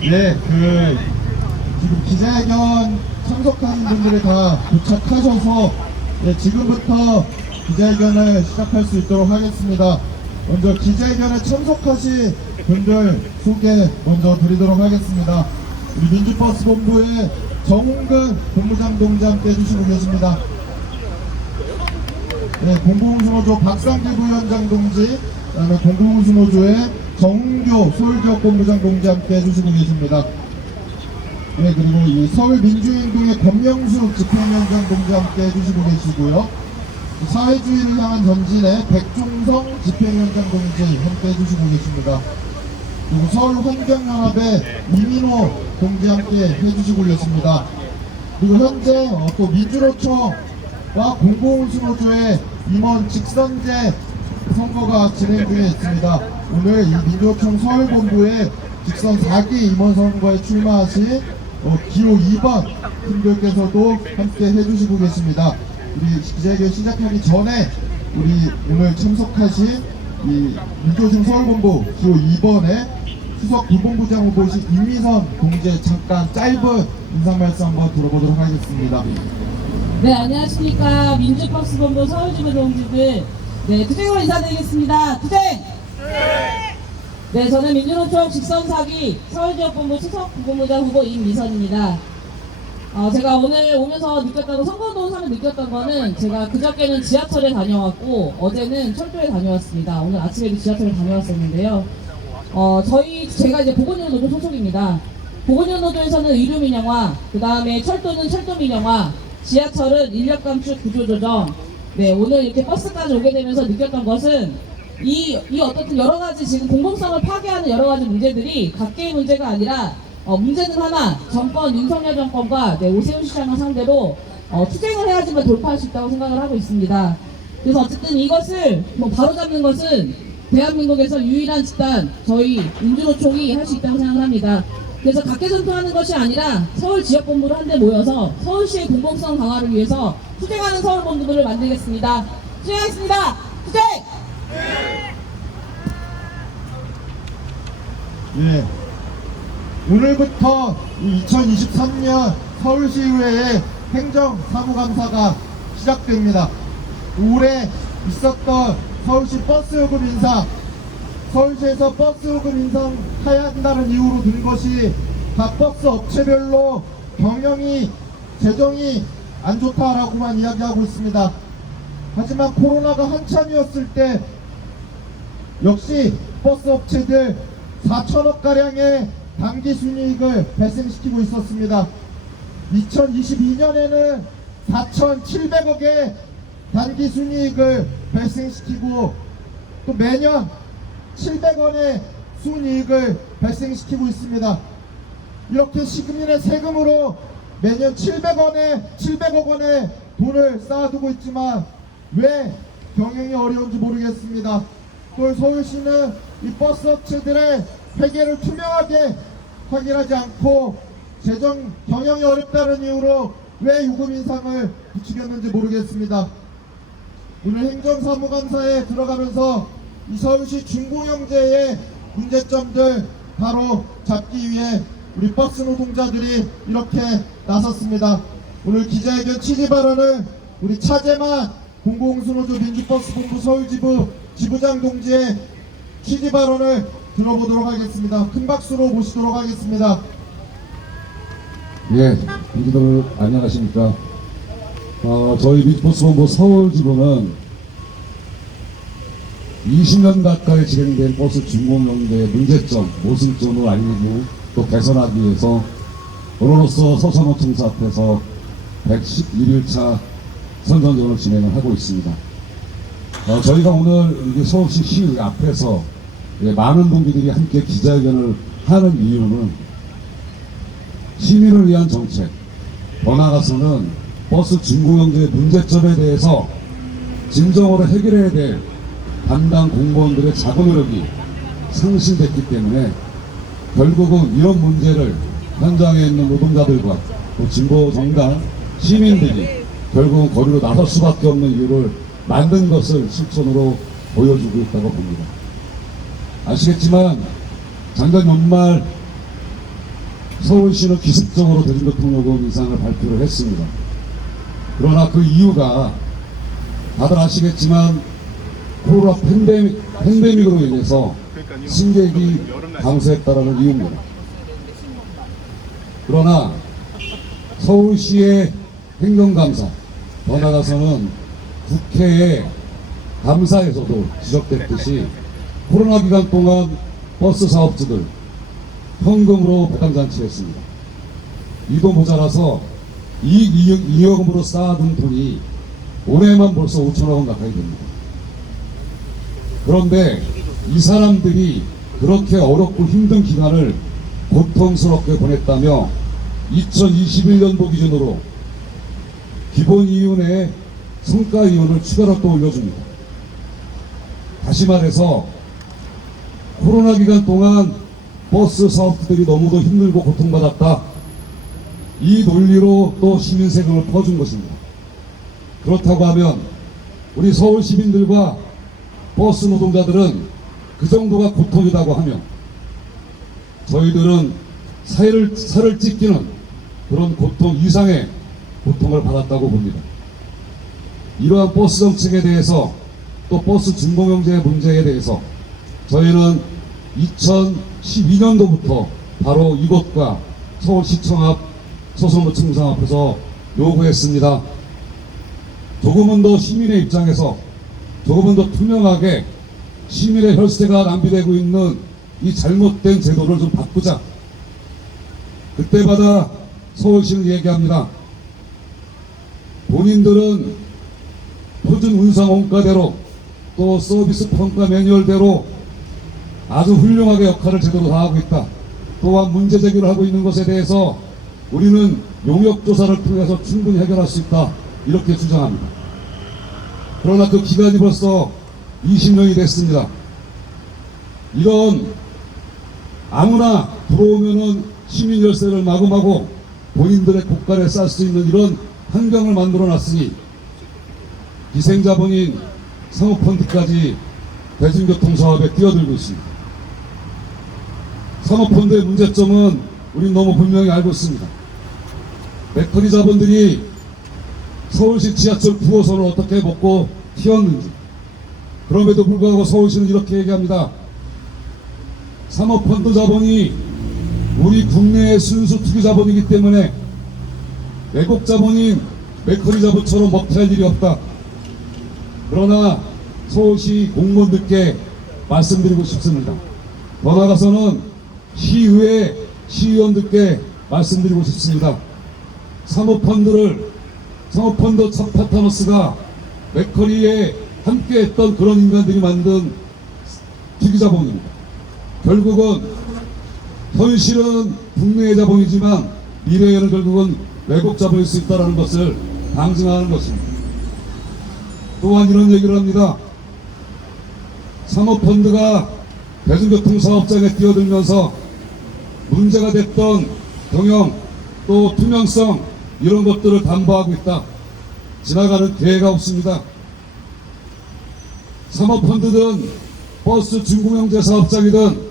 네, 지금 기자회견 참석하는 분들이 다 도착하셔서 지금부터 기자회견을 시작할 수 있도록 하겠습니다. 먼저 기자회견에 참석하신 분들 소개 먼저 드리도록 하겠습니다. 우리 민주버스 본부의 정홍근 본부장 동지 함께 해주시고 계십니다. 네, 공공운수노조 박상기 부위원장 동지, 그다음에 공공운수노조의 정은교 서울지역본부장 동지 함께 해주시고 계십니다. 네, 그리고 이 서울민주행동의 권명수 집행위원장 동지 함께 해주시고 계시고요. 사회주의를 향한 전진의 백종성 집행위원장 동지 함께 해주시고 계십니다. 그리고 서울환경연합의 이민호 동지 함께 해주시고 계십니다. 그리고 현재 또 민주노총과 공공운수노조의 임원 직선제 선거가 진행 중에 있습니다. 오늘 이 민주노총 서울본부에 직선 4기 임원 선거에 출마하신 기호 2번 팀들께서도 함께 해주시고 계십니다. 우리 기자회견 시작하기 전에 우리 오늘 참석하신 이 민주노총 서울본부 기호 2번의 수석 부본부장 후보이신 임미선 동지의 잠깐 짧은 인사 말씀 한번 들어보도록 하겠습니다. 네, 안녕하십니까. 민주버스본부 서울지부 동지들. 네, 투쟁으로 인사드리겠습니다. 투쟁! 네, 저는 민주노총 직선 4기 서울지역본부 수석 부본부장 후보 임미선입니다. 제가 오늘 오면서 느꼈다고 선거운동 하면 느꼈던 거는 제가 그저께는 지하철에 다녀왔고 어제는 철도에 다녀왔습니다. 오늘 아침에도 지하철에 다녀왔었는데요. 제가 이제 보건의료노조 소속입니다. 보건의료노조에서는 의료민영화, 그 다음에 철도는 철도민영화, 지하철은 인력 감축 구조조정. 네, 오늘 이렇게 버스까지 오게 되면서 느꼈던 것은 이 어떻든 여러 가지 지금 공공성을 파괴하는 여러 가지 문제들이 각계의 문제가 아니라 문제는 하나, 정권, 윤석열 정권과 오세훈 시장을 상대로 투쟁을 해야지만 돌파할 수 있다고 생각을 하고 있습니다. 그래서 어쨌든 이것을 바로잡는 것은 대한민국에서 유일한 집단, 저희 민주노총이 할 수 있다고 생각을 합니다. 그래서 각계선포하는 것이 아니라 서울 지역본부로 한데 모여서 서울시의 공공성 강화를 위해서 투쟁하는 서울본부를 만들겠습니다. 투쟁하겠습니다. 투쟁! 네. 오늘부터 2023년 서울시의회의 행정사무감사가 시작됩니다. 올해 있었던 서울시 버스 요금 인상, 서울시에서 버스 요금 인상해야 한다는 이유로 든 것이 각 버스 업체별로 재정이 안 좋다라고만 이야기하고 있습니다. 하지만 코로나가 한참이었을 때 역시 버스 업체들 4천억가량의 단기 순이익을 발생시키고 있었습니다. 2022년에는 4,700억의 단기 순이익을 발생시키고 또 매년 700원의 순이익을 발생시키고 있습니다. 이렇게 시민의 세금으로 매년 700억 원의 돈을 쌓아두고 있지만 왜 경영이 어려운지 모르겠습니다. 또 서울시는 이 버스 업체들의 회계를 투명하게 확인하지 않고 경영이 어렵다는 이유로 왜 요금 인상을 부추겼는지 모르겠습니다. 오늘 행정사무감사에 들어가면서 이 서울시 중공영제의 문제점들 바로 잡기 위해 우리 버스 노동자들이 이렇게 나섰습니다. 오늘 기자회견 취지 발언을 우리 차재만 공공운수노조 민주버스본부 서울지부 지부장 동지의 취지 발언을 들어보도록 하겠습니다. 큰 박수로 모시도록 하겠습니다. 예, 동지들 안녕하십니까. 저희 민주버스본부 서울지부는 20년 가까이 진행된 버스 준공영제의 문제점, 모순점을 알리고 또 개선하기 위해서 언론으로서 서산호청사 앞에서 111일차 선전전을 진행을 하고 있습니다. 저희가 오늘 서울시 시의 앞에서 많은 동지들이 함께 기자회견을 하는 이유는 시민을 위한 정책, 더 나아가서는 버스 준공영제의 문제점에 대해서 진정으로 해결해야 될 담당 공무원들의 자구 노력이 상실됐기 때문에 결국은 이런 문제를 현장에 있는 노동자들과 또 진보 정당 시민들이 결국은 거리로 나설 수밖에 없는 이유를 만든 것을 실천으로 보여주고 있다고 봅니다. 아시겠지만 작년 연말 서울시는 기습적으로 대중교통요금 인상을 발표를 했습니다. 그러나 그 이유가 다들 아시겠지만 코로나 팬데믹으로 인해서 승객이 감소했다라는 이유입니다. 그러나 서울시의 행정감사, 더 나아가서는 국회의 감사에서도 지적됐듯이 코로나 기간 동안 버스 사업주들 현금으로 배당잔치를 했습니다. 이도 모자라서 이익이익금으로 쌓아둔 돈이 올해만 벌써 5천억 원 가까이 됩니다. 그런데 이 사람들이 그렇게 어렵고 힘든 기간을 고통스럽게 보냈다며 2021년도 기준으로 기본 이윤의 성과 이윤을 추가로 또 올려줍니다. 다시 말해서 코로나 기간 동안 버스 사업주들이 너무도 힘들고 고통받았다. 이 논리로 또 시민 세금을 퍼준 것입니다. 그렇다고 하면 우리 서울 시민들과 버스 노동자들은 그 정도가 고통이라고 하면 저희들은 살을 찢기는 그런 고통 이상의 고통을 받았다고 봅니다. 이러한 버스 정책에 대해서 또 버스 준공영제 문제에 대해서 저희는 2012년도부터 바로 이곳과 서울시청 앞 소속노총상 앞에서 요구했습니다. 조금은 더 시민의 입장에서 조금은 더 투명하게 시민의 혈세가 낭비되고 있는 이 잘못된 제도를 좀 바꾸자. 그때마다 서울시는 얘기합니다. 본인들은 표준 운상 원가대로 또 서비스 평가 매뉴얼대로 아주 훌륭하게 역할을 제대로 다하고 있다. 또한 문제 제기를 하고 있는 것에 대해서 우리는 용역조사를 통해서 충분히 해결할 수 있다. 이렇게 주장합니다. 그러나 그 기간이 벌써 20년이 됐습니다. 이런 아무나 들어오면은 시민 열세를 마구마구 본인들의 고깔에 쌀 수 있는 이런 환경을 만들어 놨으니 기생자본인 상업펀드까지 대중교통 사업에 뛰어들고 있습니다. 상업펀드의 문제점은 우린 너무 분명히 알고 있습니다. 맥커리 자본들이 서울시 지하철 9호선을 어떻게 먹고 튀었는지, 그럼에도 불구하고 서울시는 이렇게 얘기합니다. 사모펀드 자본이 우리 국내의 순수 투기 자본이기 때문에 외국 자본인 맥커리 자본처럼 먹튀할 일이 없다. 그러나 서울시 공무원들께 말씀드리고 싶습니다. 더 나아가서는 시의회 시의원들께 말씀드리고 싶습니다. 사모펀드 첫 파트너스가 맥커리에 함께했던 그런 인간들이 만든 투기자본입니다. 결국은 현실은 국내의 자본이지만 미래에는 결국은 외국 자본일 수 있다는 것을 방증하는 것입니다. 또한 이런 얘기를 합니다. 사모펀드가 대중교통 사업장에 뛰어들면서 문제가 됐던 경영 또 투명성 이런 것들을 담보하고 있다. 지나가는 기회가 없습니다. 사모펀드든 버스 준공영제 사업장이든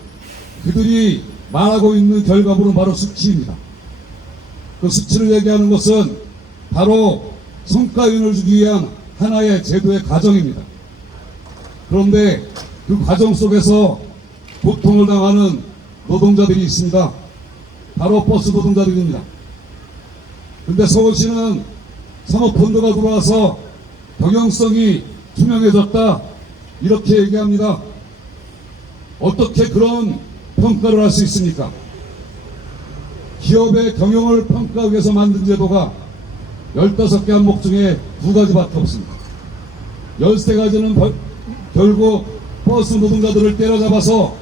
그들이 말하고 있는 결과물은 바로 수치입니다. 그 수치를 얘기하는 것은 바로 성과윤을 주기 위한 하나의 제도의 과정입니다. 그런데 그 과정 속에서 고통을 당하는 노동자들이 있습니다. 바로 버스 노동자들입니다. 근데 서울시는 사모펀드가 들어와서 경영성이 투명해졌다 이렇게 얘기합니다. 어떻게 그런 평가를 할 수 있습니까? 기업의 경영을 평가하기 위해서 만든 제도가 15개 항목 중에 2가지밖에 없습니다. 13가지는 결국 버스 노동자들을 때려잡아서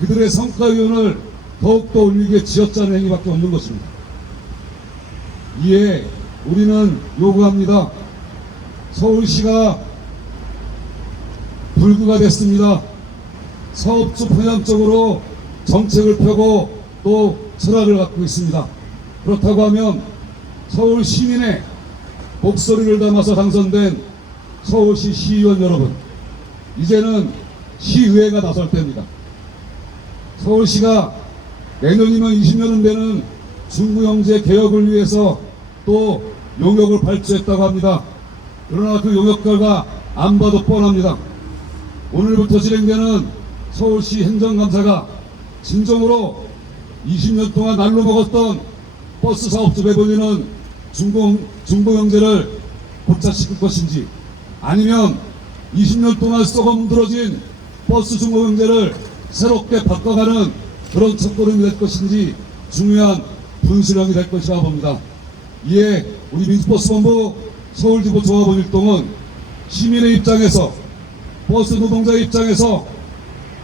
그들의 성과위원을 더욱더 올리게 지어짜는 행위밖에 없는 것입니다. 이에 우리는 요구합니다. 서울시가 불구가 됐습니다. 사업주 편향적으로 정책을 펴고 또 철학을 갖고 있습니다. 그렇다고 하면 서울 시민의 목소리를 담아서 당선된 서울시 시의원 여러분, 이제는 시의회가 나설 때입니다. 서울시가 내년이면 20년은 되는 중구형제 개혁을 위해서 또 용역을 발주했다고 합니다. 그러나 그 용역 결과 안 봐도 뻔합니다. 오늘부터 진행되는 서울시 행정감사가 진정으로 20년 동안 날로 먹었던 버스 사업주 배분리는 중구형제를 고착시킬 것인지, 아니면 20년 동안 썩어 문드러진 버스 중구형제를 새롭게 바꿔가는 그런 첫걸음이 될 것인지 중요한 분수령이 될 것이라 봅니다. 이에 우리 민주버스본부 서울지부 조합원일동은 시민의 입장에서, 버스 노동자의 입장에서,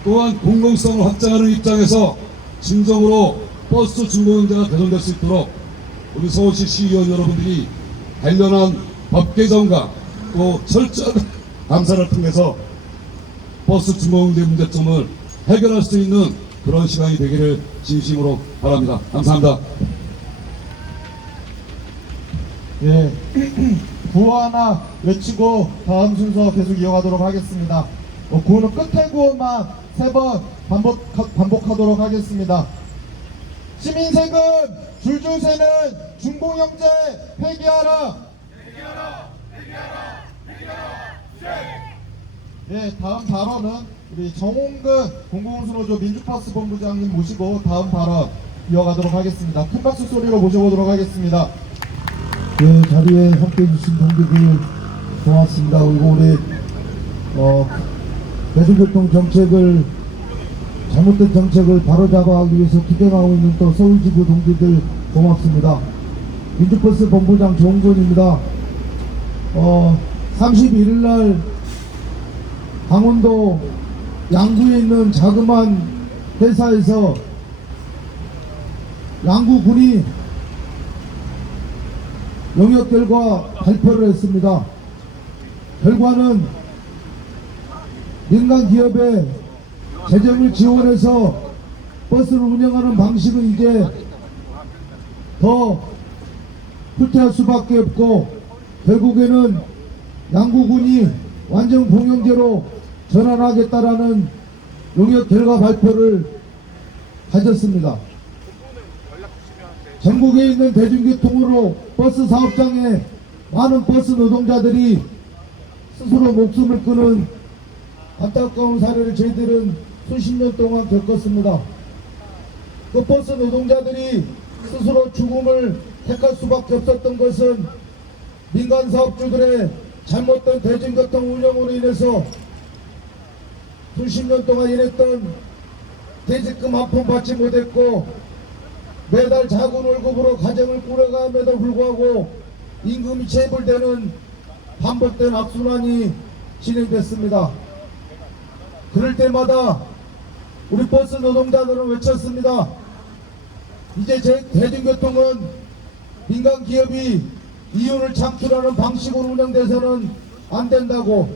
또한 공공성을 확장하는 입장에서 진정으로 버스 중고형제가 개선될 수 있도록 우리 서울시 시의원 여러분들이 관련한 법 개정과 또 철저한 감사를 통해서 버스 중고형제 문제점을 해결할 수 있는 그런 시간이 되기를 진심으로 바랍니다. 감사합니다. 예, 구호 하나 외치고 다음 순서 계속 이어가도록 하겠습니다. 구호는 끝에 구호만 3번 반복하도록 하겠습니다. 시민 세금 줄줄 새는 중공영제 폐기하라. 예, 다음 발언은 우리 정홍근 공공운수노조 민주버스 본부장님 모시고 다음 발언 이어가도록 하겠습니다. 큰 박수 소리로 모셔보도록 하겠습니다. 예, 자리에 함께 해주신 동기들 고맙습니다. 그리고 우리 대중교통 정책을, 잘못된 정책을 바로잡아가기 위해서 투쟁하고 있는 또 서울지구 동기들 고맙습니다. 민주버스 본부장 정홍근입니다. 31일날 강원도 양구에 있는 자그마한 회사에서 양구군이 용역 결과 발표를 했습니다. 결과는 민간 기업에 재정을 지원해서 버스를 운영하는 방식은 이제 더 후퇴할 수밖에 없고, 결국에는 양구군이 완전 공영제로 전환하겠다라는 용역 결과 발표를 가졌습니다. 전국에 있는 대중교통으로 버스 사업장에 많은 버스 노동자들이 스스로 목숨을 끊은 안타까운 사례를 저희들은 수십 년 동안 겪었습니다. 그 버스 노동자들이 스스로 죽음을 택할 수밖에 없었던 것은 민간 사업주들의 잘못된 대중교통 운영으로 인해서 수십 년 동안 일했던 퇴직금 한 푼 받지 못했고, 매달 작은 월급으로 가정을 꾸려감에도 불구하고 임금이 체불되는 반복된 악순환이 진행됐습니다. 그럴 때마다 우리 버스 노동자들은 외쳤습니다. 이제 대중교통은 민간 기업이 이윤을 창출하는 방식으로 운영돼서는 안 된다고,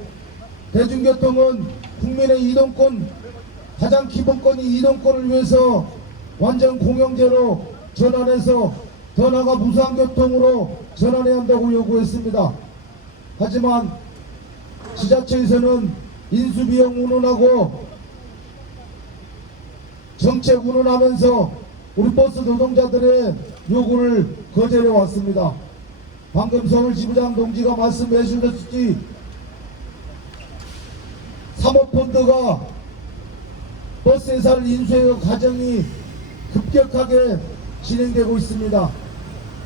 대중교통은 국민의 이동권, 가장 기본권인 이동권을 위해서 완전 공영제로 전환해서 더 나아가 무상교통으로 전환해야 한다고 요구했습니다. 하지만 지자체에서는 인수비용 운운하고 정책 운운하면서 우리 버스 노동자들의 요구를 거절해 왔습니다. 방금 서울지부장 동지가 말씀해 주셨듯이 사모펀드가 버스 회사를 인수해서 과정이 급격하게 진행되고 있습니다.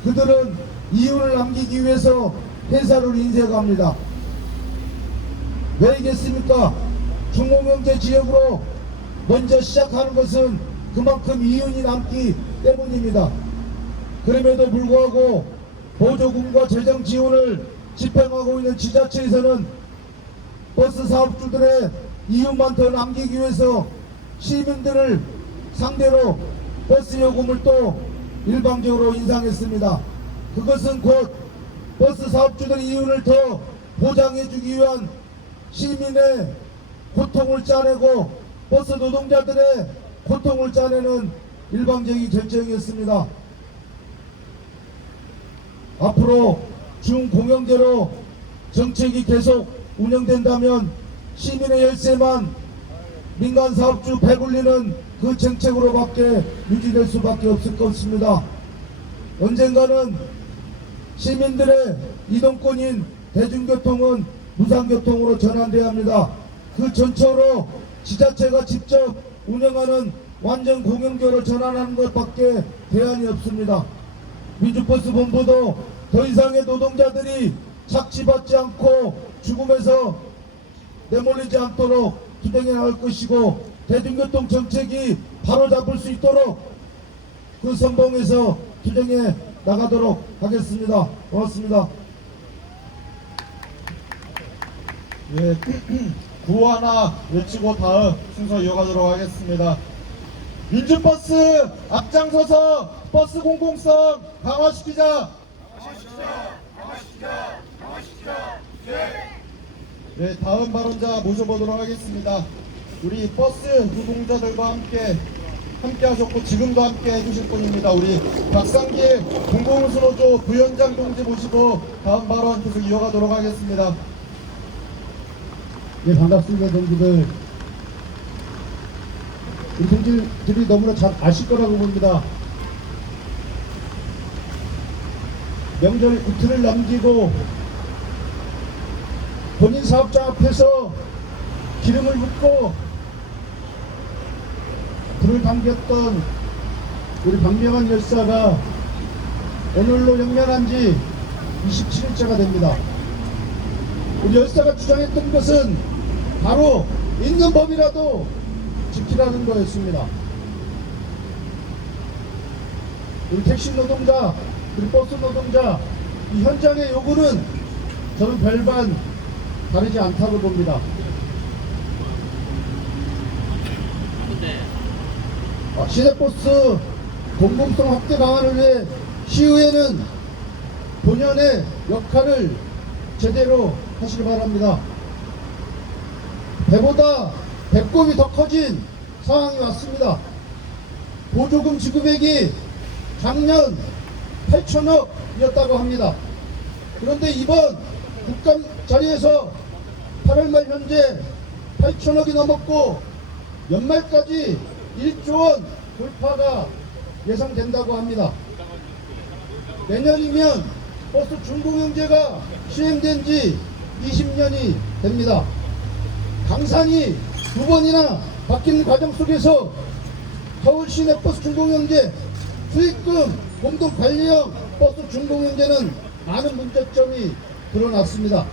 그들은 이윤을 남기기 위해서 회사를 인수해갑니다. 왜이겠습니까? 중공영제 지역으로 먼저 시작하는 것은 그만큼 이윤이 남기 때문입니다. 그럼에도 불구하고 보조금과 재정 지원을 집행하고 있는 지자체에서는 버스 사업주들의 이윤만 더 남기기 위해서 시민들을 상대로 버스 요금을 또 일방적으로 인상했습니다. 그것은 곧 버스 사업주들의 이윤을 더 보장해주기 위한 시민의 고통을 짜내고 버스 노동자들의 고통을 짜내는 일방적인 결정이었습니다. 앞으로 중공영제로 정책이 계속 운영된다면 시민의 열세만 민간 사업주 배불리는 그 정책으로밖에 유지될 수밖에 없을 것입니다. 언젠가는 시민들의 이동권인 대중교통은 무상교통으로 전환돼야 합니다. 그 전처로 지자체가 직접 운영하는 완전 공영제로 전환하는 것밖에 대안이 없습니다. 민주버스 본부도 더 이상의 노동자들이 착취받지 않고 죽음에서 내몰리지 않도록 투쟁해 나갈 것이고, 대중교통 정책이 바로잡을 수 있도록 그 선봉에서 투쟁해 나가도록 하겠습니다. 고맙습니다. 예, 구호 하나 외치고 다음 순서 이어가도록 하겠습니다. 민주버스 앞장서서 버스 공공성 강화시키자. 네, 다음 발언자 모셔보도록 하겠습니다. 우리 버스 노동자들과 함께 하셨고 지금도 함께 해주실 분입니다. 우리 박상길 공공운수노조 부위원장 동지 모시고 다음 발언 계속 이어가도록 하겠습니다. 네, 반갑습니다, 동지들. 우리 동지들이 너무나 잘 아실 거라고 봅니다. 명절 이틀을 남기고 본인 사업장 앞에서 기름을 붓고 불을 당겼던 우리 박명환 열사가 오늘로 영면한 지 27일째가 됩니다. 우리 열사가 주장했던 것은 바로 있는 법이라도 지키라는 거였습니다. 우리 택시 노동자, 우리 버스 노동자, 이 현장의 요구는 저는 별반 다르지 않다고 봅니다. 시내버스 공공성 확대 강화를 위해 시의회는 본연의 역할을 제대로 하시기 바랍니다. 배보다 배꼽이 더 커진 상황이 왔습니다. 보조금 지급액이 작년 8천억이었다고 합니다. 그런데 이번 국감 자리에서 8월 말 현재 8천억이 넘었고 연말까지 1조 원 돌파가 예상된다고 합니다. 내년이면 버스 준공영제가 시행된 지 20년이 됩니다. 강산이 2번이나 바뀐 과정 속에서 서울 시내 버스 준공영제 수익금 공동관리형 버스 준공영제는 많은 문제점이 드러났습니다.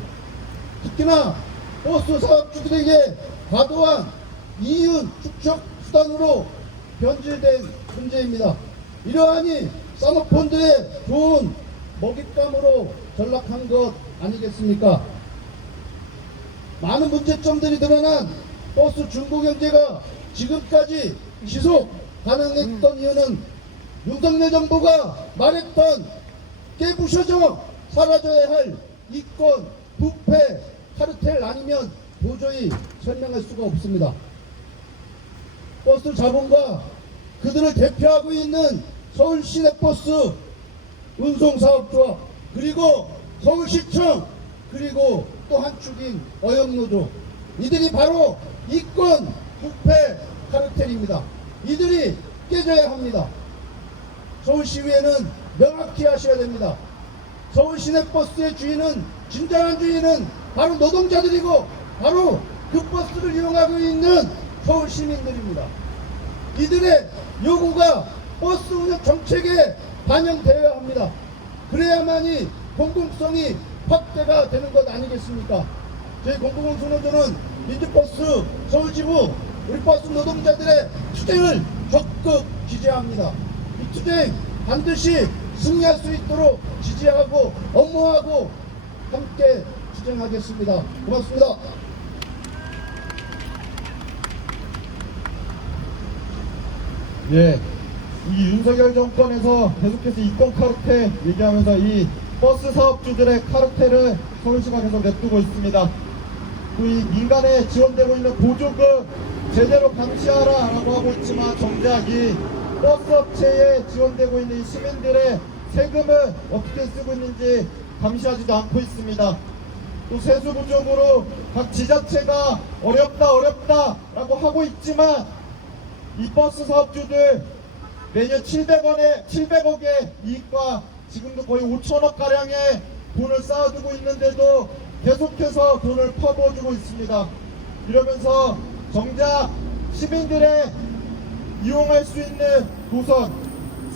특히나 버스 사업주들에게 과도한 이윤 축적 수단으로 변질된 문제입니다. 이러하니 사모펀드의 좋은 먹잇감으로 전락한 것 아니겠습니까? 많은 문제점들이 드러난 버스 준공영제가 지금까지 지속 가능했던 이유는 윤석열 정부가 말했던 깨부셔져 사라져야 할 이권, 부패, 카르텔 아니면 도저히 설명할 수가 없습니다. 버스 자본과 그들을 대표하고 있는 서울 시내버스 운송사업조합, 그리고 서울시청, 그리고 또 한 축인 어영노조, 이들이 바로 이권, 부패, 카르텔입니다. 이들이 깨져야 합니다. 서울시의회는 명확히 하셔야 됩니다. 서울 시내버스의 주인은, 진정한 주인은 바로 노동자들이고 바로 그 버스를 이용하고 있는 서울 시민들입니다. 이들의 요구가 버스 운영 정책에 반영되어야 합니다. 그래야만이 공공성이 확대가 되는 것 아니겠습니까? 저희 공공운수노조는 민주버스 서울지부 우리 버스 노동자들의 투쟁을 적극 지지합니다. 이 투쟁 반드시 승리할 수 있도록 지지하고 업무하고 함께 투쟁하겠습니다. 고맙습니다. 예, 이 윤석열 정권에서 계속해서 이권 카르텔 얘기하면서 이 버스 사업주들의 카르텔을 서울시가 계속 냅두고 있습니다. 또 이 민간에 지원되고 있는 보조금 제대로 감시하라 라고 하고 있지만 정작 이 버스 업체에 지원되고 있는 이 시민들의 세금을 어떻게 쓰고 있는지 감시하지도 않고 있습니다. 또 세수 부족으로 각 지자체가 어렵다 라고 하고 있지만 이 버스 사업주들 매년 700억의 이익과 지금도 거의 5천억 가량의 돈을 쌓아두고 있는데도 계속해서 돈을 퍼부어주고 있습니다. 이러면서 정작 시민들의 이용할 수 있는 노선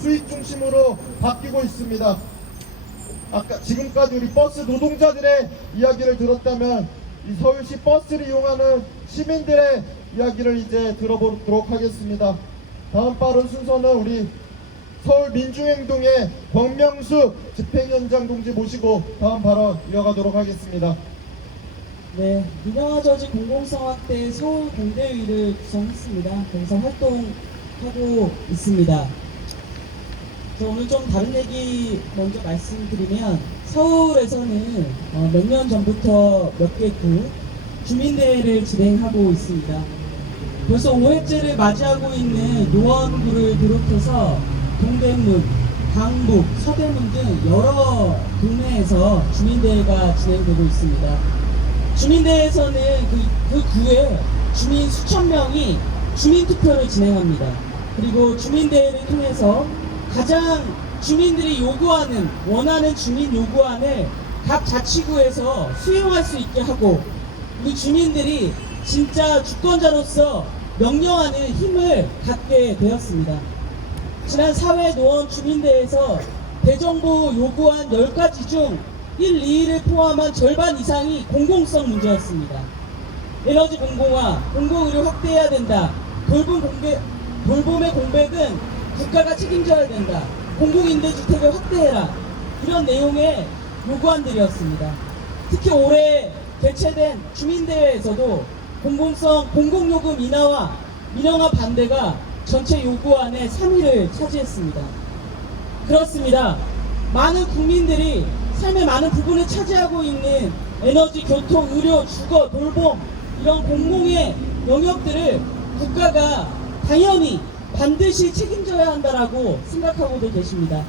수익 중심으로 바뀌고 있습니다. 아까 지금까지 우리 버스 노동자들의 이야기를 들었다면 이 서울시 버스를 이용하는 시민들의 이야기를 이제 들어보도록 하겠습니다. 다음 빠른 순서는 우리 서울 민주행동의 권명수 집행위원장 동지 모시고 다음 발언 이어가도록 하겠습니다. 네, 민영화 저지 공공성 확대 서울 공대위를 구성했습니다. 거기서 활동하고 있습니다. 저 오늘 좀 다른 얘기 먼저 말씀드리면 서울에서는 몇 년 전부터 몇 개 구 주민대회를 진행하고 있습니다. 벌써 5회째를 맞이하고 있는 노원구를 비롯해서 동대문, 강북, 서대문 등 여러 동네에서 주민대회가 진행되고 있습니다. 주민대회에서는 그 구에 주민 수천 명이 주민투표를 진행합니다. 그리고 주민대회를 통해서 가장 주민들이 요구하는, 원하는 주민 요구안을 각 자치구에서 수용할 수 있게 하고 우리 주민들이 진짜 주권자로서 명령하는 힘을 갖게 되었습니다. 지난 4회 노원 주민대회에서 대정부 요구안 10가지 중 1, 2를 포함한 절반 이상이 공공성 문제였습니다. 에너지 공공화, 공공의료 확대해야 된다. 돌봄의 공백은 국가가 책임져야 된다. 공공임대주택을 확대해라. 이런 내용의 요구안들이었습니다. 특히 올해 개최된 주민대회에서도 공공성, 공공요금 인하와 민영화 반대가 전체 요구안의 3위를 차지했습니다. 그렇습니다. 많은 국민들이 삶의 많은 부분을 차지하고 있는 에너지, 교통, 의료, 주거, 돌봄 이런 공공의 영역들을 국가가 당연히 반드시 책임져야 한다라고 생각하고도 계십니다.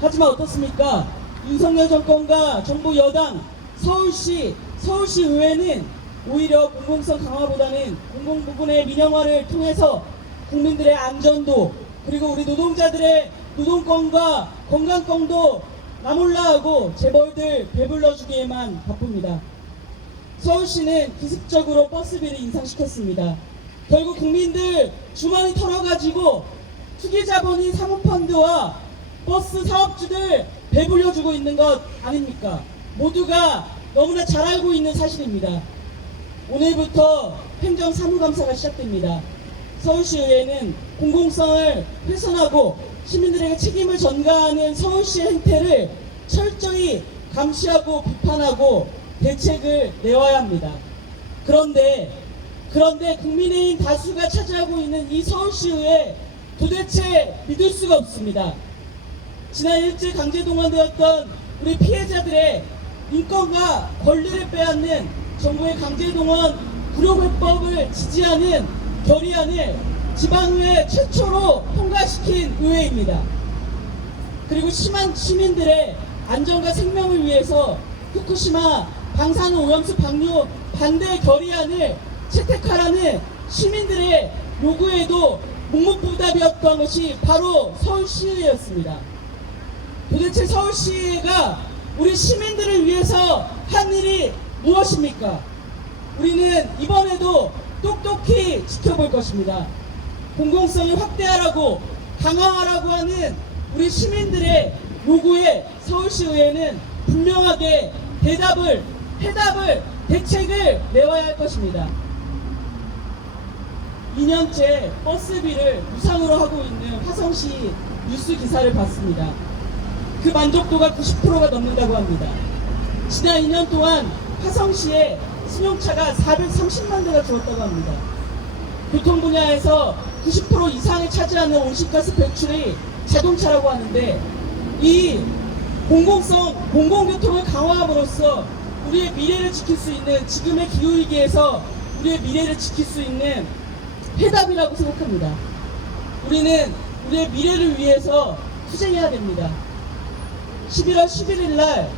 하지만 어떻습니까? 윤석열 정권과 정부 여당, 서울시의회는 오히려 공공성 강화보다는 공공 부분의 민영화를 통해서 국민들의 안전도 그리고 우리 노동자들의 노동권과 건강권도 나몰라하고 재벌들 배불러주기에만 바쁩니다. 서울시는 기습적으로 버스비를 인상시켰습니다. 결국 국민들 주머니 털어가지고 투기자본인 사모펀드와 버스 사업주들 배불려주고 있는 것 아닙니까? 모두가 너무나 잘 알고 있는 사실입니다. 오늘부터 행정사무감사가 시작됩니다. 서울시의회는 공공성을 훼손하고 시민들에게 책임을 전가하는 서울시의 행태를 철저히 감시하고 비판하고 대책을 내와야 합니다. 그런데 국민의힘 다수가 차지하고 있는 이 서울시의회 도대체 믿을 수가 없습니다. 지난 일제강제동원되었던 우리 피해자들의 인권과 권리를 빼앗는 정부의 강제동원 불용해법을 지지하는 결의안을 지방의회 최초로 통과시킨 의회입니다. 그리고 시민들의 안전과 생명을 위해서 후쿠시마 방사능 오염수 방류 반대 결의안을 채택하라는 시민들의 요구에도 묵묵부답이었던 것이 바로 서울시의회였습니다. 도대체 서울시의회가 우리 시민들을 위해서 한 일이 무엇입니까? 우리는 이번에도 똑똑히 지켜볼 것입니다. 공공성을 확대하라고 강화하라고 하는 우리 시민들의 요구에 서울시의회는 분명하게 대책을 내와야 할 것입니다. 2년째 버스비를 무상으로 하고 있는 화성시 뉴스 기사를 봤습니다. 그 만족도가 90%가 넘는다고 합니다. 지난 2년 동안 화성시에 승용차가 430만 대가 줄었다고 합니다. 교통 분야에서 90% 이상을 차지하는 온실가스 배출이 자동차라고 하는데 이 공공교통을 강화함으로써 우리의 미래를 지킬 수 있는 지금의 기후위기에서 우리의 미래를 지킬 수 있는 해답이라고 생각합니다. 우리는 우리의 미래를 위해서 투쟁해야 됩니다. 11월 11일 날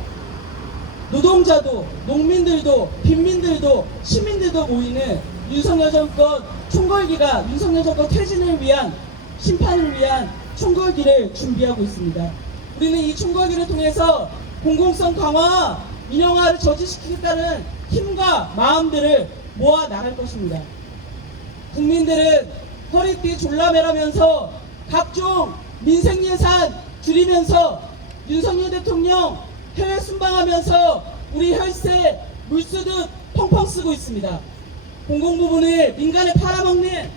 노동자도 농민들도 빈민들도 시민들도 모이는 윤석열 정권 총궐기가 윤석열 정권 퇴진을 위한 심판을 위한 총궐기를 준비하고 있습니다. 우리는 이 총궐기를 통해서 공공성 강화, 민영화를 저지시키겠다는 힘과 마음들을 모아 나갈 것입니다. 국민들은 허리띠 졸라매라면서 각종 민생 예산 줄이면서 윤석열 대통령 해외 순방하면서 우리 혈세 물쓰듯 펑펑 쓰고 있습니다. 공공부문을 민간에 팔아먹는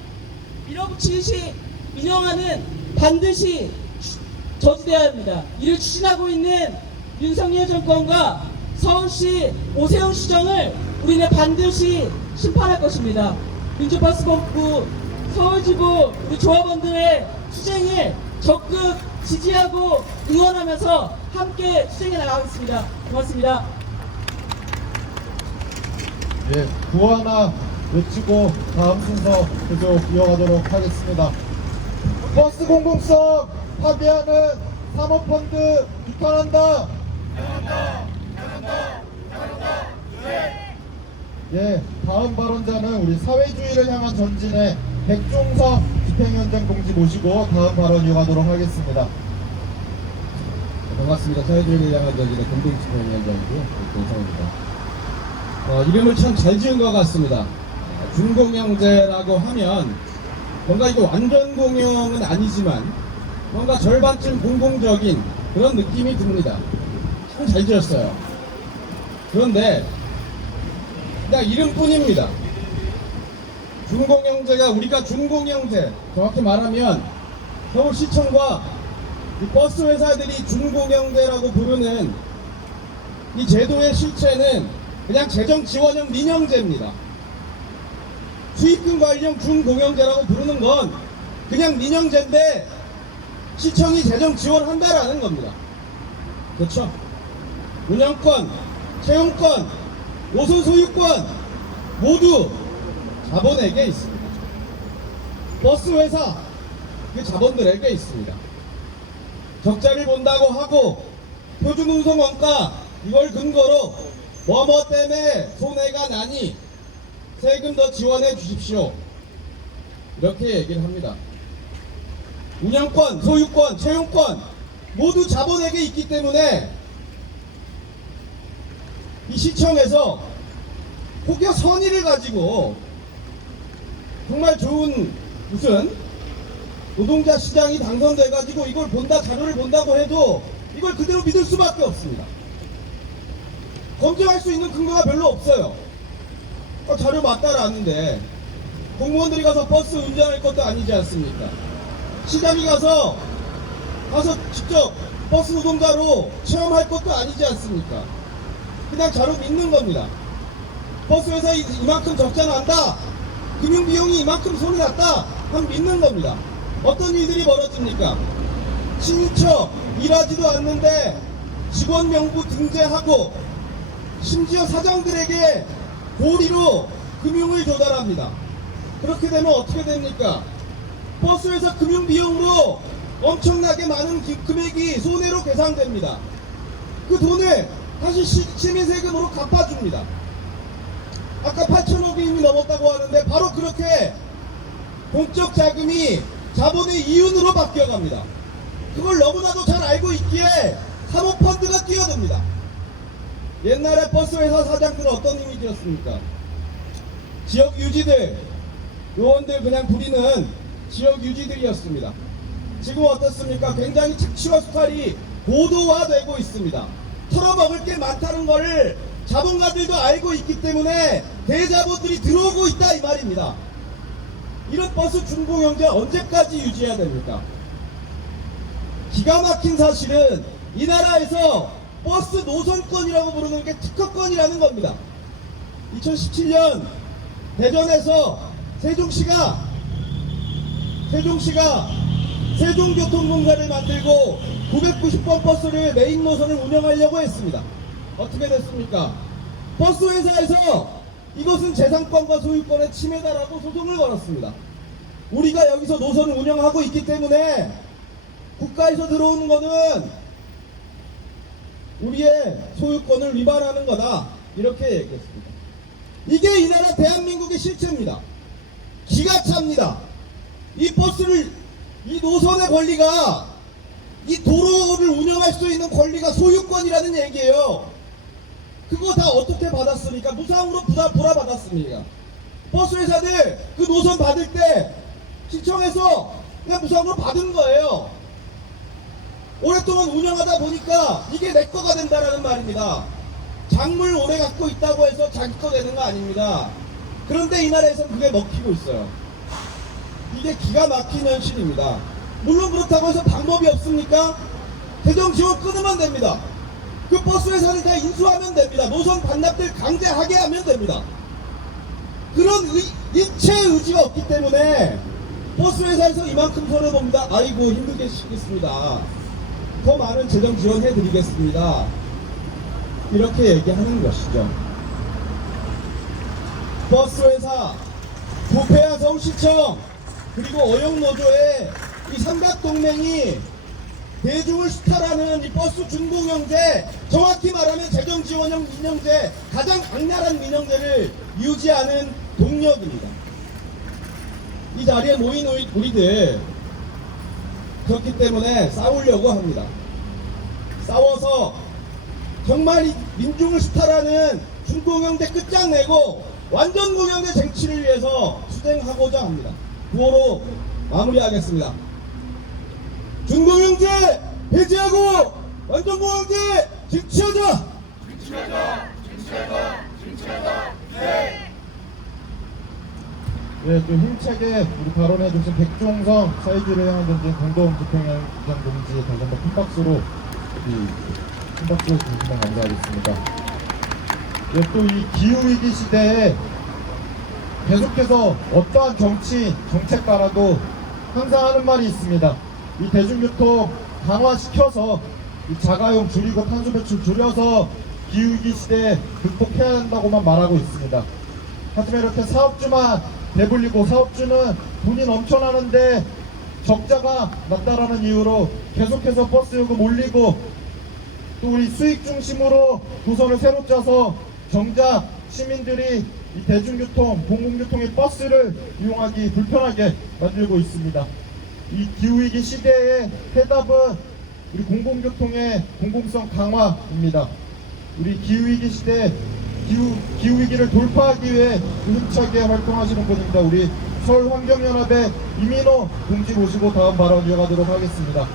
밀어붙이듯이 민영화는 반드시 저지돼야 합니다. 이를 추진하고 있는 윤석열 정권과 서울시 오세훈 시장을 우리는 반드시 심판할 것입니다. 민주버스본부, 서울지부, 우리 조합원들의 투쟁을 적극 지지하고 응원하면서 함께 투쟁해 나가겠습니다. 고맙습니다. 예, 구하나 외치고 다음 순서 계속 이어가도록 하겠습니다. 버스 공공성 파괴하는 사모펀드 비판한다. 예, 다음 발언자는 우리 사회주의를 향한 전진의 백종석 집행위원장 동지 모시고 다음 발언 이어가도록 하겠습니다. 반갑습니다. 사회주의를 향한 전진의 공동집행위원장이고요. 동성입니다. 이름을 참 잘 지은 것 같습니다. 준공영제라고 하면 뭔가 이거 완전 공영은 아니지만 뭔가 절반쯤 공공적인 그런 느낌이 듭니다. 참 잘 지었어요. 그런데 그냥 이름뿐입니다. 준공영제가 우리가 준공영제 정확히 말하면 서울시청과 이 버스 회사들이 준공영제라고 부르는 이 제도의 실체는 그냥 재정 지원형 민영제입니다. 수익금 관리형 준공영제라고 부르는 건 그냥 민영제인데 시청이 재정 지원한다라는 겁니다. 그렇죠? 운영권, 채용권, 노선 소유권 모두 자본에게 있습니다. 버스 회사 그 자본들에게 있습니다. 적자를 본다고 하고 표준 운송 원가 이걸 근거로 뭐뭐 때문에 손해가 나니 세금 더 지원해 주십시오. 이렇게 얘기를 합니다. 운영권, 소유권, 채용권 모두 자본에게 있기 때문에 이 시청에서 혹여 선의를 가지고 정말 좋은 무슨 노동자 시장이 당선돼 가지고 이걸 본다, 자료를 본다고 해도 이걸 그대로 믿을 수밖에 없습니다. 검증할 수 있는 근거가 별로 없어요. 자료 맞다라는데 공무원들이 가서 버스 운전할 것도 아니지 않습니까? 시장이 가서 직접 버스 노동자로 체험할 것도 아니지 않습니까? 그냥 자료 믿는 겁니다. 버스 회사 이만큼 적자 난다, 금융비용이 이만큼 손이 났다 하면 믿는 겁니다. 어떤 일들이 벌어집니까? 신인처 일하지도 않는데 직원 명부 등재하고 심지어 사장들에게 고리로 금융을 조달합니다. 그렇게 되면 어떻게 됩니까? 버스회사 금융비용으로 엄청나게 많은 금액이 손해로 계산됩니다. 그 돈을 다시 시민세금으로 갚아줍니다. 아까 8천억이 이미 넘었다고 하는데 바로 그렇게 공적 자금이 자본의 이윤으로 바뀌어갑니다. 그걸 너무나도 잘 알고 있기에 사모펀드가 뛰어듭니다. 옛날에 버스회사 사장들은 어떤 이미지였습니까? 지역 유지들, 요원들 그냥 부리는 지역 유지들이었습니다. 지금 어떻습니까? 굉장히 착취와 수탈이 고도화되고 있습니다. 털어먹을 게 많다는 것을 자본가들도 알고 있기 때문에 대자본들이 들어오고 있다 이 말입니다. 이런 버스 준공영제 언제까지 유지해야 됩니까? 기가 막힌 사실은 이 나라에서 버스 노선권이라고 부르는 게 특허권이라는 겁니다. 2017년 대전에서 세종시가 세종교통공사를 만들고 990번 버스를 메인 노선을 운영하려고 했습니다. 어떻게 됐습니까? 버스 회사에서 이것은 재산권과 소유권의 침해다라고 소송을 걸었습니다. 우리가 여기서 노선을 운영하고 있기 때문에 국가에서 들어오는 거는 우리의 소유권을 위반하는 거다 이렇게 얘기했습니다. 이게 이 나라 대한민국의 실체입니다. 기가 찹니다. 이 버스를 이 노선의 권리가 이 도로를 운영할 수 있는 권리가 소유권이라는 얘기예요. 그거 다 어떻게 받았습니까? 무상으로 불화받았습니다. 버스 회사들 그 노선 받을 때 신청해서 그냥 무상으로 받은 거예요. 오랫동안 운영하다 보니까 이게 내 거가 된다라는 말입니다. 작물 오래 갖고 있다고 해서 자기 거 되는 거 아닙니다. 그런데 이 나라에서는 그게 먹히고 있어요. 이게 기가 막힌 현실입니다. 물론 그렇다고 해서 방법이 없습니까? 재정 지원 끊으면 됩니다. 그 버스 회사를 다 인수하면 됩니다. 노선 반납들 강제하게 하면 됩니다. 그런 일체 의지가 없기 때문에 버스 회사에서 이만큼 손해봅니다. 아이고 힘들게 시겠습니다. 더 많은 재정 지원해 드리겠습니다. 이렇게 얘기하는 것이죠. 버스 회사, 부패와 서울시청, 그리고 어영노조의 이 삼각동맹이 대중을 수탈하는 이 버스 준공영제, 정확히 말하면 재정지원형 민영제, 가장 악랄한 민영제를 유지하는 동력입니다. 이 자리에 모인 우리들 그렇기 때문에 싸우려고 합니다. 싸워서 정말 이 민중을 수탈하는 준공영제 끝장내고 완전공영제 쟁취를 위해서 투쟁하고자 합니다. 구호로 마무리하겠습니다. 준공영제 해제하고 완전공영제 쟁취하자! 예, 또 힘차게 우리 발언해주신 백종성 사이즈를 향한 전쟁 공동집행위원장 동지에 다시 한번 큰 박수로 주시면 감사하겠습니다. 예, 또 이 기후위기 시대에 계속해서 어떠한 정책가라도 항상 하는 말이 있습니다. 이 대중교통 강화시켜서 이 자가용 줄이고 탄소 배출 줄여서 기후위기 시대에 극복해야 한다고만 말하고 있습니다. 하지만 이렇게 사업주만 배불리고 사업주는 돈이 넘쳐나는데 적자가 났다라는 이유로 계속해서 버스 요금 올리고 또 우리 수익 중심으로 노선을 새로 짜서 정작 시민들이 이 대중교통, 공공교통의 버스를 이용하기 불편하게 만들고 있습니다. 이 기후위기 시대의 해답은 우리 공공교통의 공공성 강화입니다. 우리 기후위기 시대 기후위기를 돌파하기 위해 힘차게 활동하시는 분입니다. 우리 서울환경연합의 이민호 동지 모시고 다음 발언 이어가도록 하겠습니다.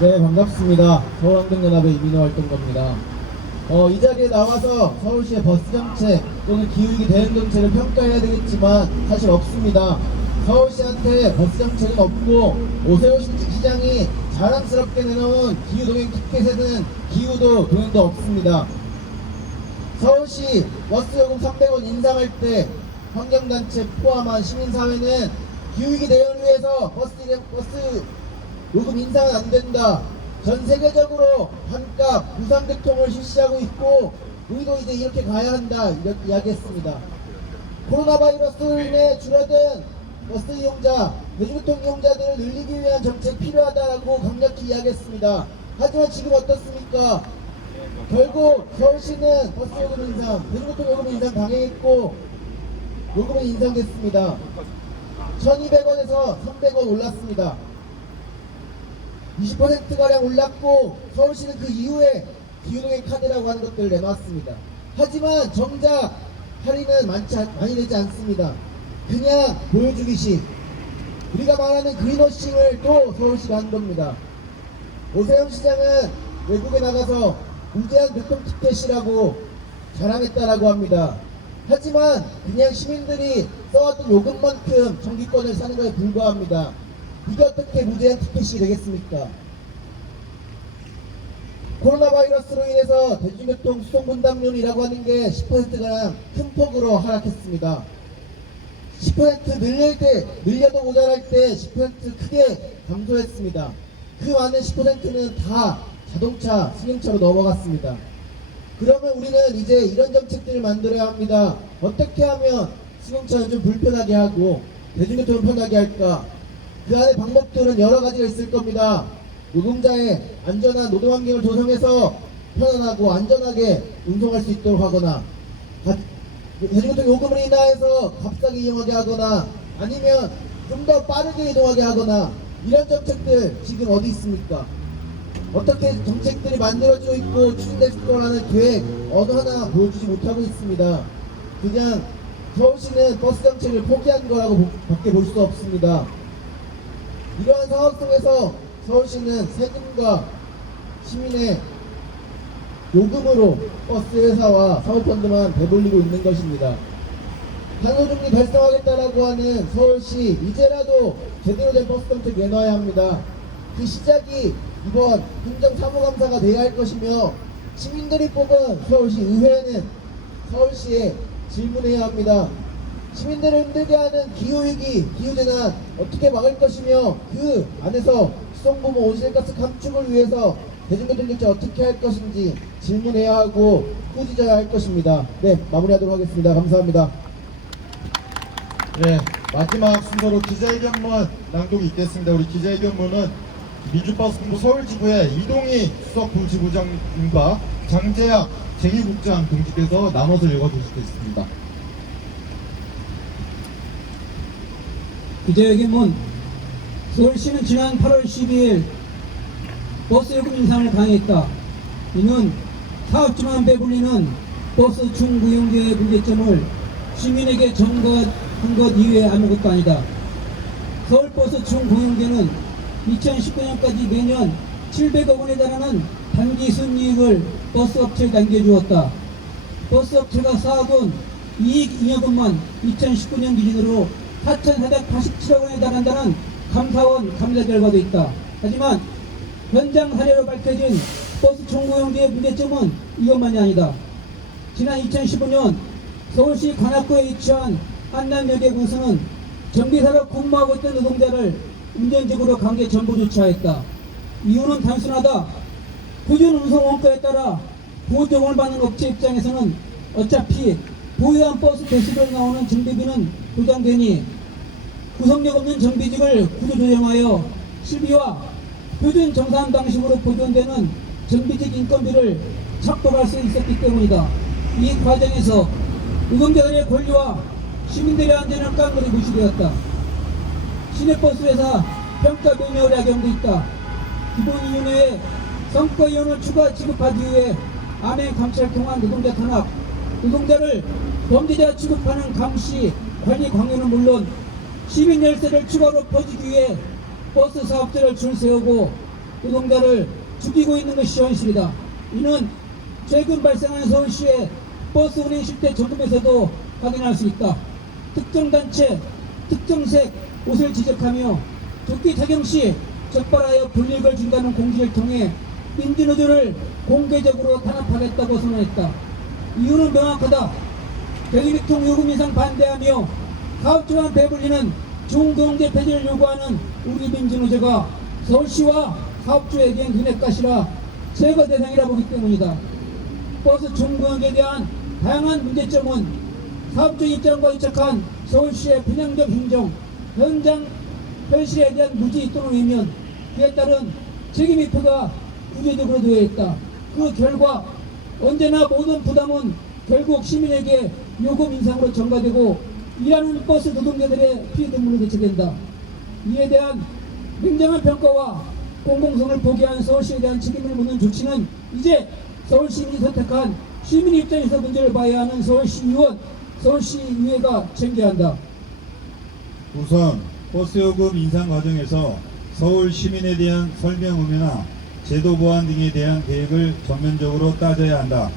네, 반갑습니다. 서울환경연합의 이민호 활동가입니다. 이 자리에 나와서 서울시의 버스 정책 또는 기후위기 대응 정책을 평가해야 되겠지만 사실 없습니다. 서울시한테 버스 정책은 없고 오세훈 시장이 자랑스럽게 내놓은 기후동행 티켓에는 기후도 동행도 없습니다. 서울시 버스 요금 300원 인상할 때 환경단체 포함한 시민사회는 기후위기 대응을 위해서 버스 요금 인상은 안 된다. 전 세계적으로 반값 무상교통을 실시하고 있고 우리도 이제 이렇게 가야 한다 이렇게 이야기했습니다. 코로나 바이러스로 인해 줄어든 버스 이용자, 대중교통 이용자들을 늘리기 위한 정책 필요하다고 강력히 이야기했습니다. 하지만 지금 어떻습니까? 결국 서울시는 버스 요금 인상, 대중교통 요금 인상 강행했고 요금은 인상됐습니다. 1200원에서 300원 올랐습니다. 20%가량 올랐고 서울시는 그 이후에 기후동행 카드라고 하는 것들을 내놨습니다. 하지만 정작 할인은 많이 되지 않습니다. 그냥 보여주기식, 우리가 말하는 그린워싱을 또 서울시가 한 겁니다. 오세훈 시장은 외국에 나가서 무제한 교통티켓이라고 자랑했다라고 합니다. 하지만 그냥 시민들이 써왔던 요금만큼 정기권을 사는 것에 불과합니다. 이게 어떻게 무제한 티켓이 되겠습니까? 코로나 바이러스로 인해서 대중교통 수송분담률이라고 하는 게 10%가량 큰 폭으로 하락했습니다. 10% 늘려도 모자랄 때 10% 크게 감소했습니다. 그 많은 10%는 다 자동차, 승용차로 넘어갔습니다. 그러면 우리는 이제 이런 정책들을 만들어야 합니다. 어떻게 하면 승용차는 좀 불편하게 하고 대중교통을 편하게 할까? 그 안에 방법들은 여러 가지가 있을 겁니다. 노동자의 안전한 노동환경을 조성해서 편안하고 안전하게 운송할 수 있도록 하거나 대중교통 요금을 인하해서 값싸게 이용하게 하거나 아니면 좀 더 빠르게 이동하게 하거나 이런 정책들 지금 어디 있습니까? 어떻게 정책들이 만들어져 있고 추진될 거라는 계획 어느 하나 보여주지 못하고 있습니다. 그냥 서울시는 버스 정책을 포기한 거라고 밖에 볼 수 없습니다. 이러한 상황 속에서 서울시는 세금과 시민의 요금으로 버스 회사와 사업펀드만 배불리고 있는 것입니다. 탄소중립 달성하겠다라고 하는 서울시, 이제라도 제대로 된 버스 정책 내놔야 합니다. 그 시작이 이번 행정사무감사가 돼야 할 것이며, 시민들이 뽑은 서울시 의회는 서울시에 질문해야 합니다. 시민들을 힘들게 하는 기후위기, 기후재난 어떻게 막을 것이며, 그 안에서 수성부모 온실가스 감축을 위해서 대중교통정책 어떻게 할 것인지 질문해야 하고 꾸짖어야 할 것입니다. 네, 마무리하도록 하겠습니다. 감사합니다. 네, 마지막 순서로 기자회견문 낭독이 있겠습니다. 우리 기자회견문은 민주버스본부 서울지부의 이동희 수석부지부장님과 장재학 제2국장 동지께서 나눠서 읽어주시겠습니다. 기자회견문. 서울시는 지난 8월 12일 버스 요금 인상을 강행했다. 이는 사업주만 배불리는 버스 중고용제의 문제점을 시민에게 전가한 것 이외에 아무것도 아니다. 서울버스 중고용제는 2019년까지 매년 700억 원에 달하는 단기 순이익을 버스업체에 남겨주었다. 버스업체가 쌓아둔 이익 잉여금만 2019년 기준으로 4,487억 원에 달한다는 감사원 감사 결과도 있다. 하지만 현장 사례로 밝혀진 버스 총고용제의 문제점은 이것만이 아니다. 지난 2015년 서울시 관악구에 위치한 한남여객공사는 정비사로 근무하고 있던 노동자를 운전직으로 강제 전부 조치하였다. 이유는 단순하다. 표준 운송 원가에 따라 보조금을 받는 업체 입장에서는 어차피 보유한 버스 대수로 나오는 정비비는 보장되니 구성력 없는 정비직을 구조조정하여 실비와 표준 정산 방식으로 보존되는 정비직 인건비를 착복할 수 있었기 때문이다. 이 과정에서 노동자들의 권리와 시민들의 안전을 깡그리 무시되었다. 시내버스 회사 평가 매뉴얼의 악용도 있다. 기본이윤회에 성과이윤을 추가 지급하기 위해 암행 감찰 통한 노동자 탄압, 노동자를 범죄자 취급하는 감시, 관리 강요는 물론 시민 열세를 추가로 퍼지기 위해 버스 사업자를 줄 세우고 노동자를 죽이고 있는 것이 현실이다. 이는 최근 발생한 서울시의 버스 운행 실태 점검에서도 확인할 수 있다. 특정 단체, 특정색 옷을 지적하며 조끼 착용 시 적발하여 불이익을 준다는 공지를 통해 민주노조를 공개적으로 탄압하겠다고 선언했다. 이유는 명확하다. 대중교통 요금 인상 반대하며 사업주만 배불리는 중고용제 폐지를 요구하는 우리 민주노조가 서울시와 사업주에겐 눈엣가시라 제거 대상이라 보기 때문이다. 버스 중고용제에 대한 다양한 문제점은 사업주 입장과 유착한 서울시의 편향적 행정, 현장 현실에 대한 무지 또는 외면, 그에 따른 책임 회피가 구조적으로 되어 있다. 그 결과 언제나 모든 부담은 결국 시민에게 요금 인상으로 전가되고 일하는 버스 노동자들의 피해등으로 대체된다. 이에 대한 냉정한 평가와 공공성을 포기한 서울시에 대한 책임을 묻는 조치는 이제 서울시민이 선택한 시민 입장에서 문제를 봐야 하는 서울시의원, 서울시의회가 챙겨야 한다. 우선 버스요금 인상 과정에서 서울 시민에 대한 설명 의무나 제도 보완 등에 대한 계획을 전면적으로 따져야 한다.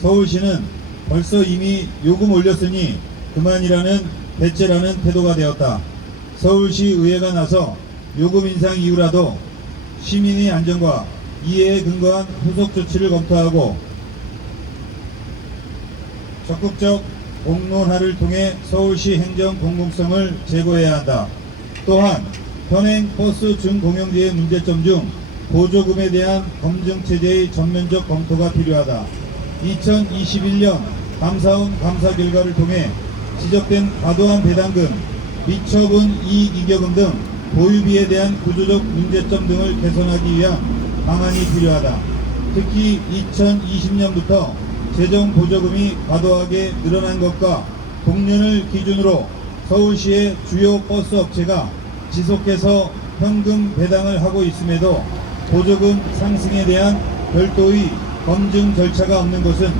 서울시는 벌써 이미 요금 올렸으니 그만이라는 배째라는 태도가 되었다. 서울시의회가 나서 요금 인상 이후라도 시민의 안전과 이해에 근거한 후속 조치를 검토하고 적극적 공론화를 통해 서울시 행정 공공성을 제고해야 한다. 또한 현행 버스 준공영제의 문제점 중 보조금에 대한 검증체제의 전면적 검토가 필요하다. 2021년 감사원 감사 결과를 통해 지적된 과도한 배당금, 미처분 이익 이격금 등 보유비에 대한 구조적 문제점 등을 개선하기 위한 방안이 필요하다. 특히 2020년부터 재정 보조금이 과도하게 늘어난 것과 동년을 기준으로 서울시의 주요 버스 업체가 지속해서 현금 배당을 하고 있음에도 보조금 상승에 대한 별도의 검증 절차가 없는 것은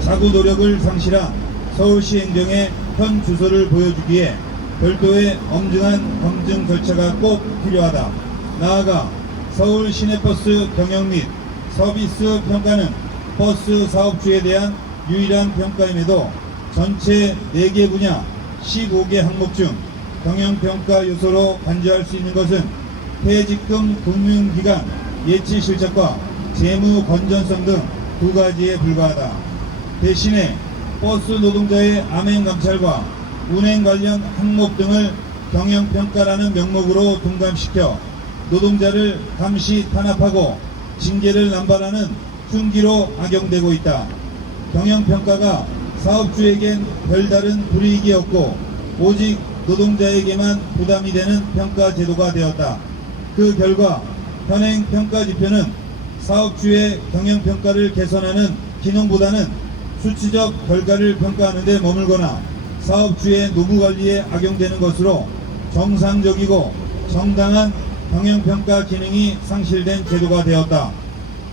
자구 노력을 상실한 서울시 행정의 현 주소를 보여주기에 별도의 엄중한 검증 절차가 꼭 필요하다. 나아가 서울 시내버스 경영 및 서비스 평가는 버스 사업주에 대한 유일한 평가임에도 전체 4개 분야 15개 항목 중 경영평가 요소로 간주할 수 있는 것은 퇴직금 금융기간 예치 실적과 재무 건전성 등 2가지에 불과하다. 대신에 버스 노동자의 암행 감찰과 운행 관련 항목 등을 경영평가라는 명목으로 동감시켜 노동자를 감시 탄압하고 징계를 남발하는 흉기로 악용되고 있다. 경영평가가 사업주에겐 별다른 불이익이 없고 오직 노동자에게만 부담이 되는 평가 제도가 되었다. 그 결과 현행 평가 지표는 사업주의 경영평가를 개선하는 기능보다는 수치적 결과를 평가하는 데 머물거나 사업주의 노무관리에 악용되는 것으로 정상적이고 정당한 경영평가 기능이 상실된 제도가 되었다.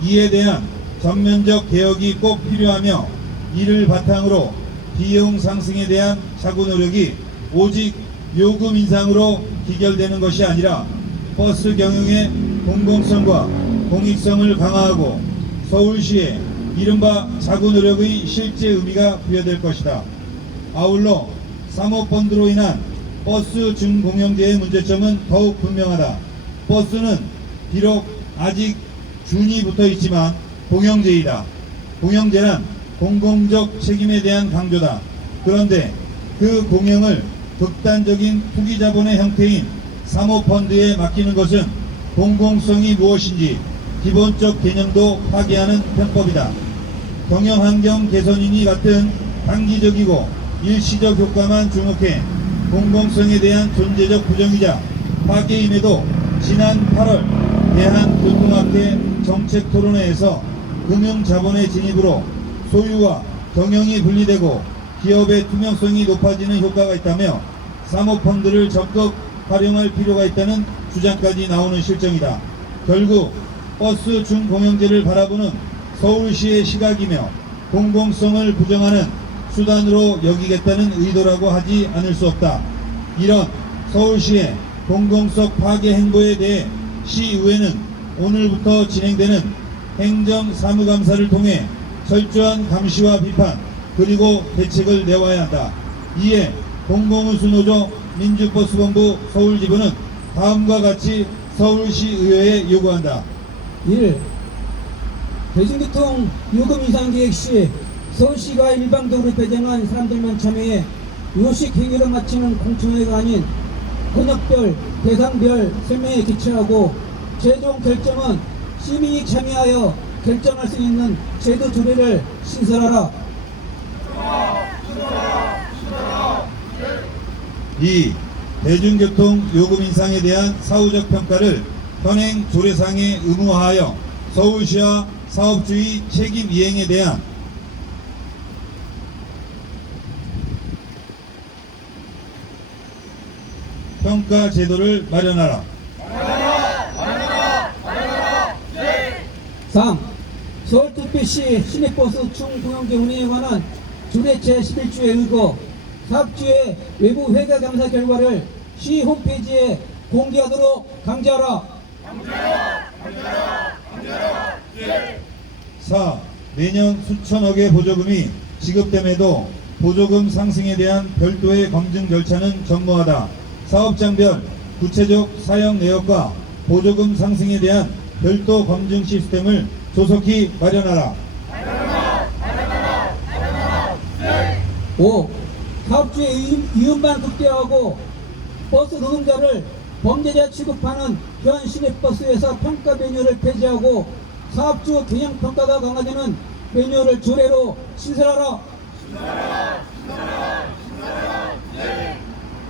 이에 대한 전면적 개혁이 꼭 필요하며 이를 바탕으로 비용 상승에 대한 자구 노력이 오직 요금 인상으로 기결되는 것이 아니라 버스 경영의 공공성과 공익성을 강화하고 서울시의 이른바 자구 노력의 실제 의미가 부여될 것이다. 아울러 사모펀드로 인한 버스 준공영제의 문제점은 더욱 분명하다. 버스는 비록 아직 준이 붙어 있지만 공영제이다. 공영제란 공공적 책임에 대한 강조다. 그런데 그 공영을 극단적인 투기자본의 형태인 사모펀드에 맡기는 것은 공공성이 무엇인지 기본적 개념도 파괴하는 편법이다. 경영환경 개선인이 같은 단기적이고 일시적 효과만 주목해 공공성에 대한 존재적 부정이자 파괴임에도 지난 8월 대한교통학회 정책토론회에서 금융자본의 진입으로 소유와 경영이 분리되고 기업의 투명성이 높아지는 효과가 있다며 사모펀드를 적극 활용할 필요가 있다는 주장까지 나오는 실정이다. 결국 버스 준공영제를 바라보는 서울시의 시각이며 공공성을 부정하는 수단으로 여기겠다는 의도라고 하지 않을 수 없다. 이런 서울시의 공공성 파괴 행보에 대해 시의회는 오늘부터 진행되는 행정사무감사를 통해 철저한 감시와 비판 그리고 대책을 내와야 한다. 이에 공공운수노조 민주버스본부 서울지부는 다음과 같이 서울시의회에 요구한다. 1. 대중교통 요금 인상 계획 시 서울시가 일방적으로 배정한 사람들만 참여해 요식 행위를 마치는 공청회가 아닌 권역별, 대상별 설명에 기초하고 최종 결정은 시민이 참여하여 결정할 수 있는 제도 조례를 신설하라. 2. 대중교통 요금 인상에 대한 사후적 평가를 현행 조례상에 의무화하여 서울시와 사업주의 책임 이행에 대한 평가 제도를 마련하라. 3. 서울특별시 시내버스 충공영제 운행에 관한 조례 제11조에 의거 사업주의 외부 회계 감사 결과를 시 홈페이지에 공개하도록 강제하라. 4. 매년 수천억의 보조금이 지급됨에도 보조금 상승에 대한 별도의 검증 절차는 전무하다. 사업장별 구체적 사용 내역과 보조금 상승에 대한 별도 검증 시스템을 조속히 마련하라. 5. 사업주의 이윤만 극대화하고 버스 노동자를 범죄자 취급하는 현 시내버스에서 평가 매뉴얼을 폐지하고 사업주 경영평가가 강화되는 매뉴얼을 조례로 신설하라.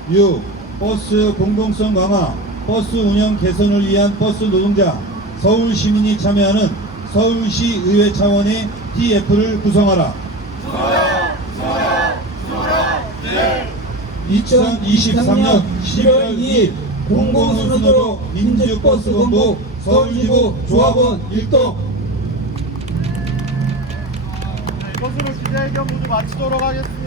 6. 버스 공공성 강화, 버스 운영 개선을 위한 버스 노동자, 서울 시민이 참여하는 서울시 의회 차원의 TF를 구성하라. 2023년 11월 2일 공공운수노조 민주버스본부 서울지부 조합원 1동. 이것으로 기자회견 모두 마치도록 하겠습니다.